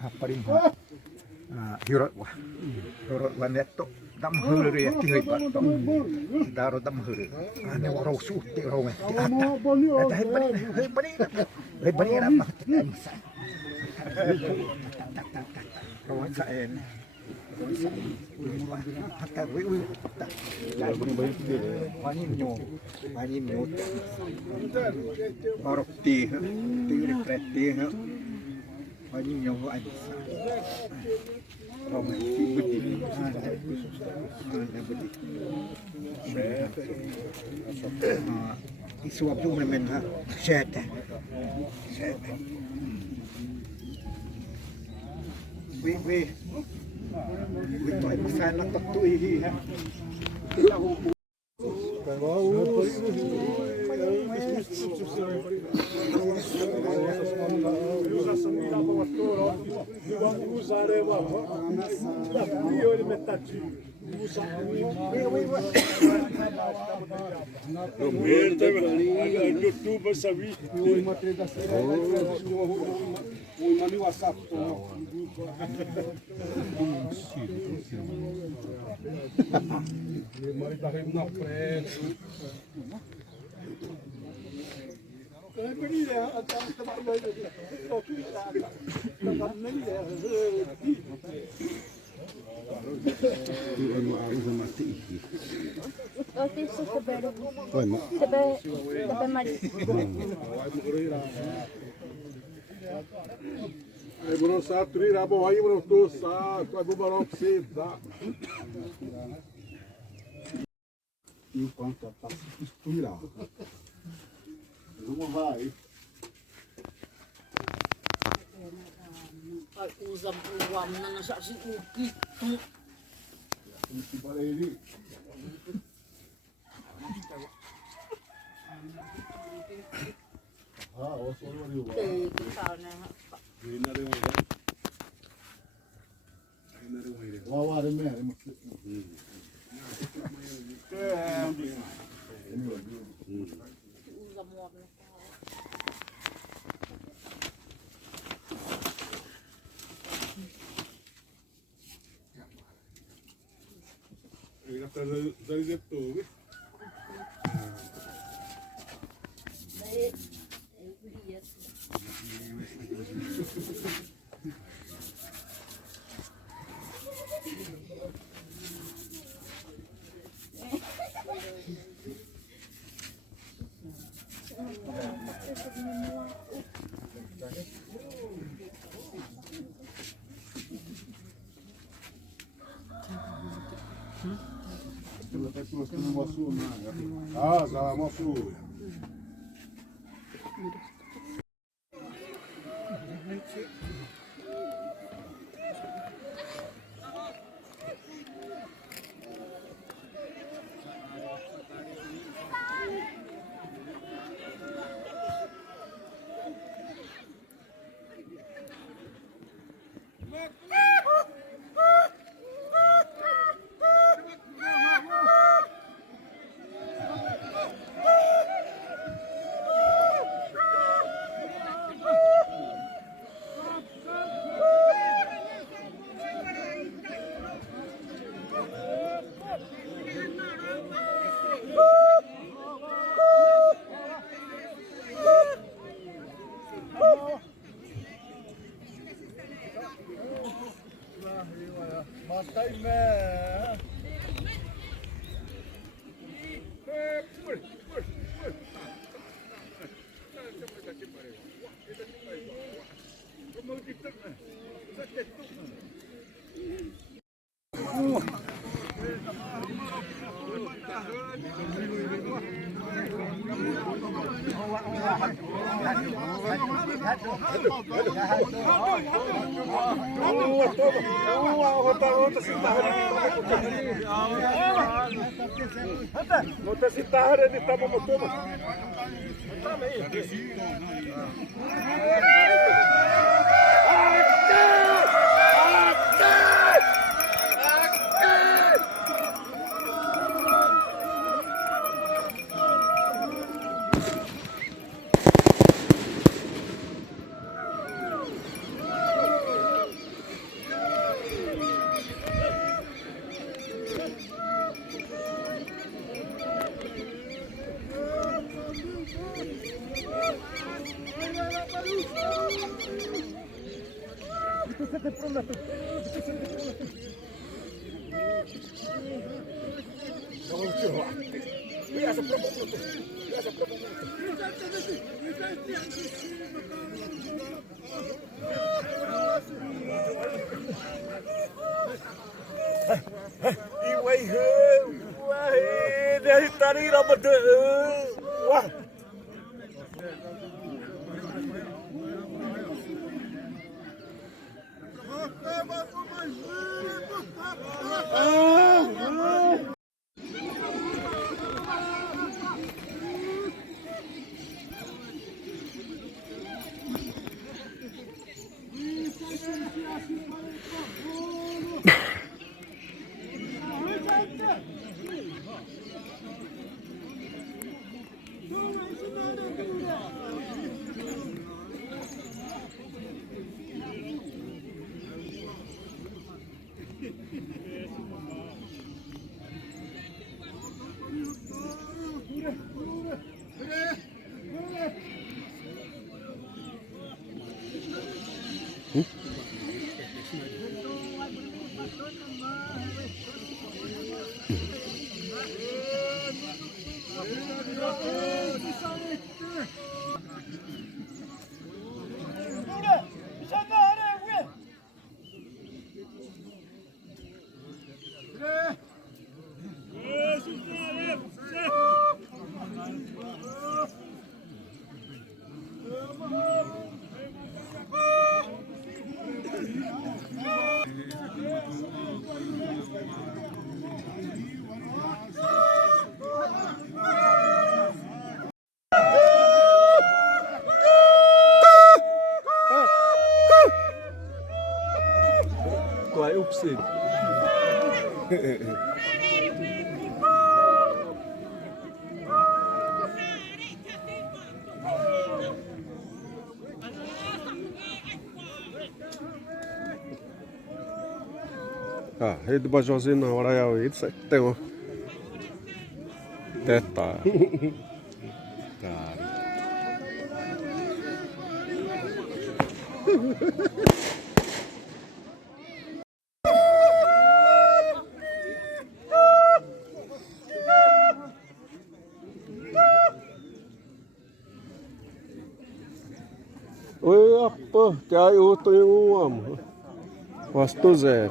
paling hirot wanet dam huru ya tihoy pato daro dam huru ane waro suti rongan ata he bani na makita kawan saen hatta wi wani nyo barok ti kreti wani nyo ai Roma budi isuap tu memang set we toy pesan nak tu ini ha Buenos Aires, rabo aí, buenos dos, vai bubarão que você dá. Enquanto está inspirado. Vamos vai. Ay, usap-uwam na nasa si Uki. Hindi pa rin. Oso mo rin. Kung saan na. Hindi na rin mo yan. Wawa rin mo yan. Usap-uwam na. Hasta de todo, ¿ves? Ah, salah masuk. Mutta sitten hänen niin tämä on tuomas. Tämä ei. Iway he, wah, dari tadi rapat wah. Qual é o possível? Rede Bajozinho na hora é isso aí tem um detalhe. Oi, apa, que aí outro eu amo. Gosto Zé.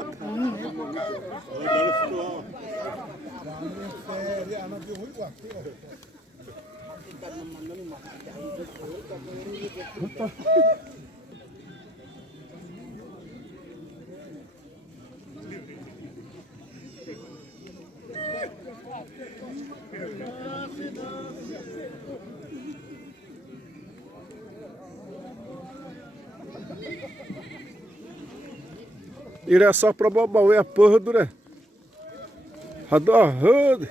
Ele é só para bobar a porra do né? Adoro.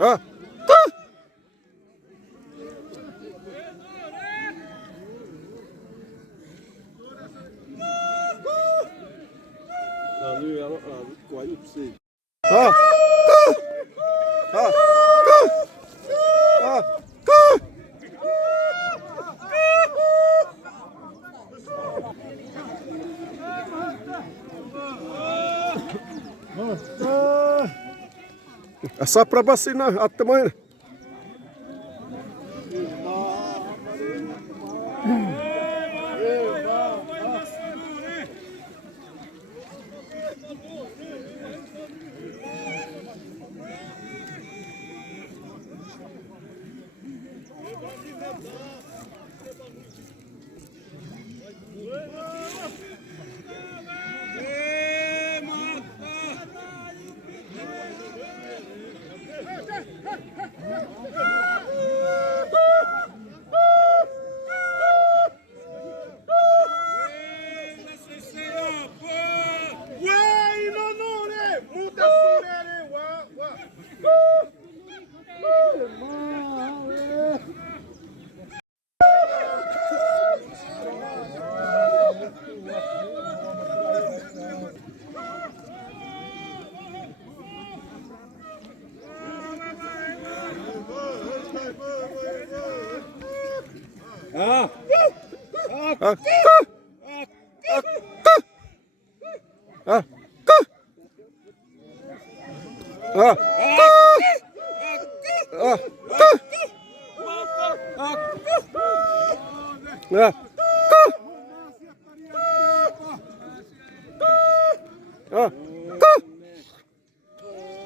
Ah, tá. Ali ela vai para você. Ah. É só para vacinar até amanhã.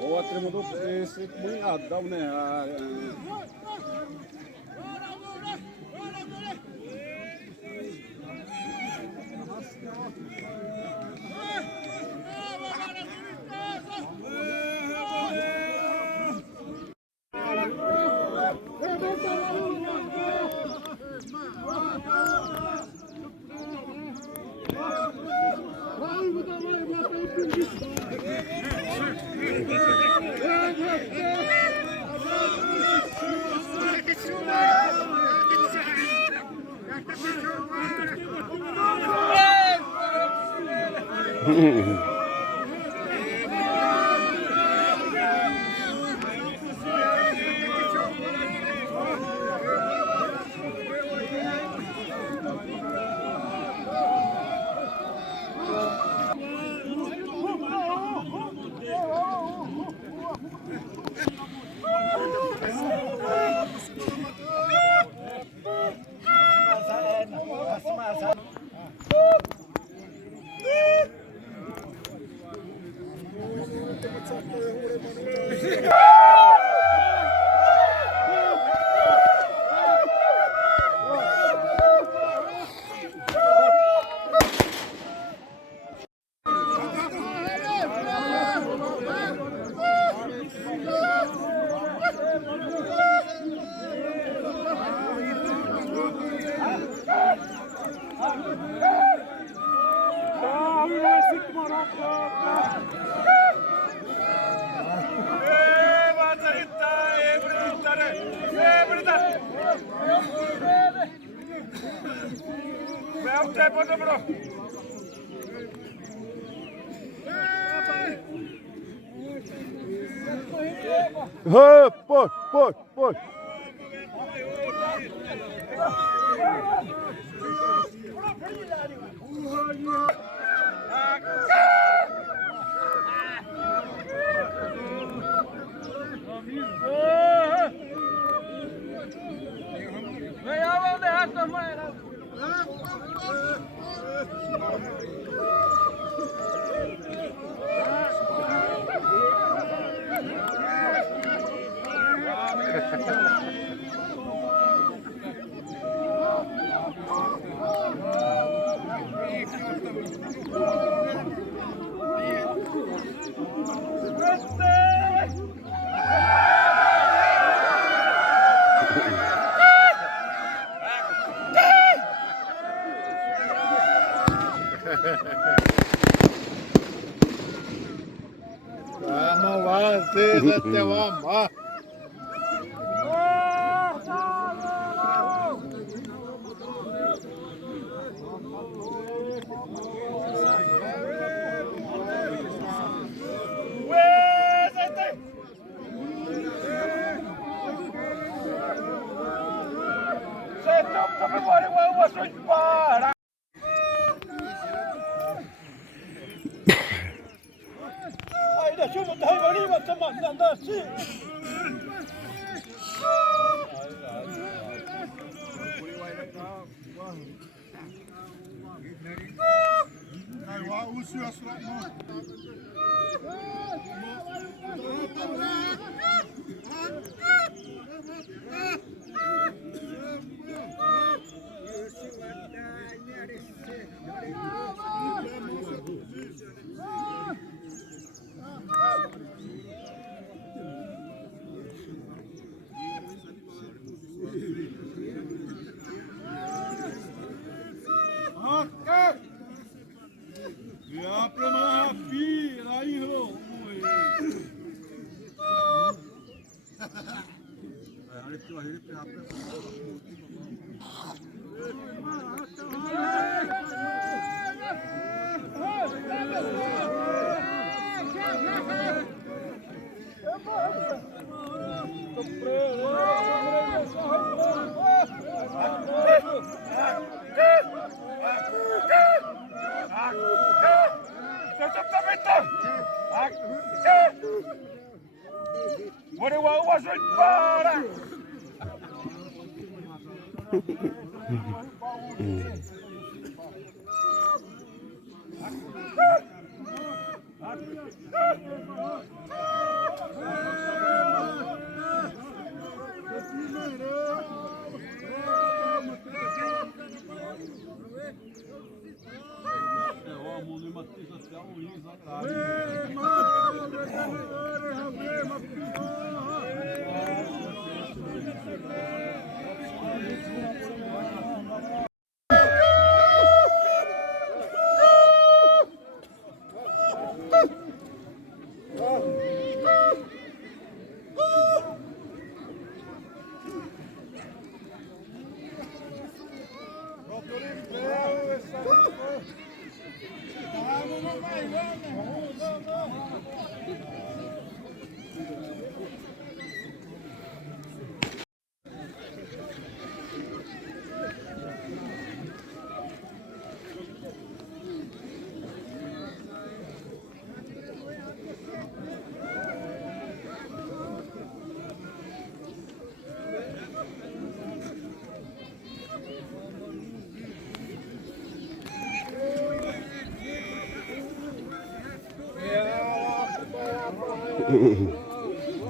Отримав свій аддав не. Пой. Vamos, va, sí, te vamos, va.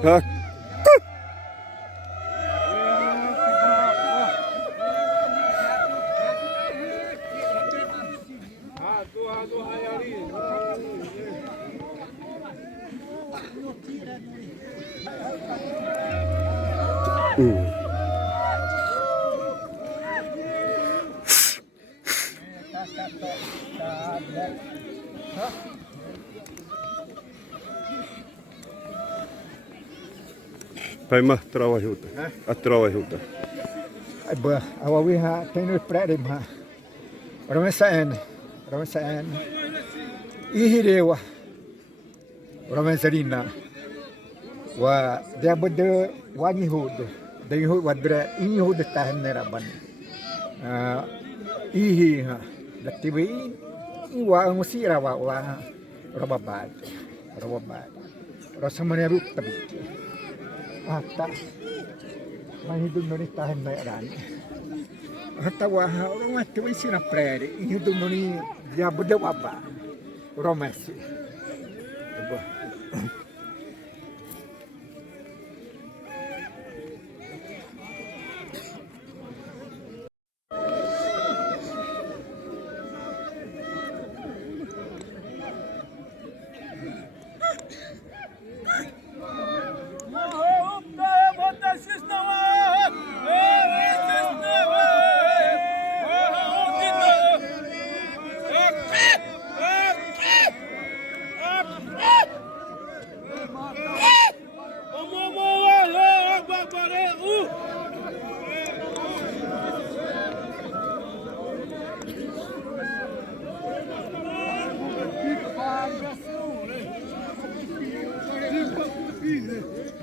Ha. Pai mah trawa hiuta. Atrawa hiuta. Ai bơ, awawi ha tenui predim ha. Romesaen. Ihirewa. Romesarina. Wa dia bede wani hud. Dai hud wadra ini hud tahan neraban. Ihi ha. Latiwi iwa musira wa robabad. Rosamane rut tabi. Ata mahidum noni tahan neraban. Hatta wa orang mati wisi na prede. Hidum noni dia bede waba. Romesi.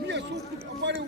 Minha suco, agora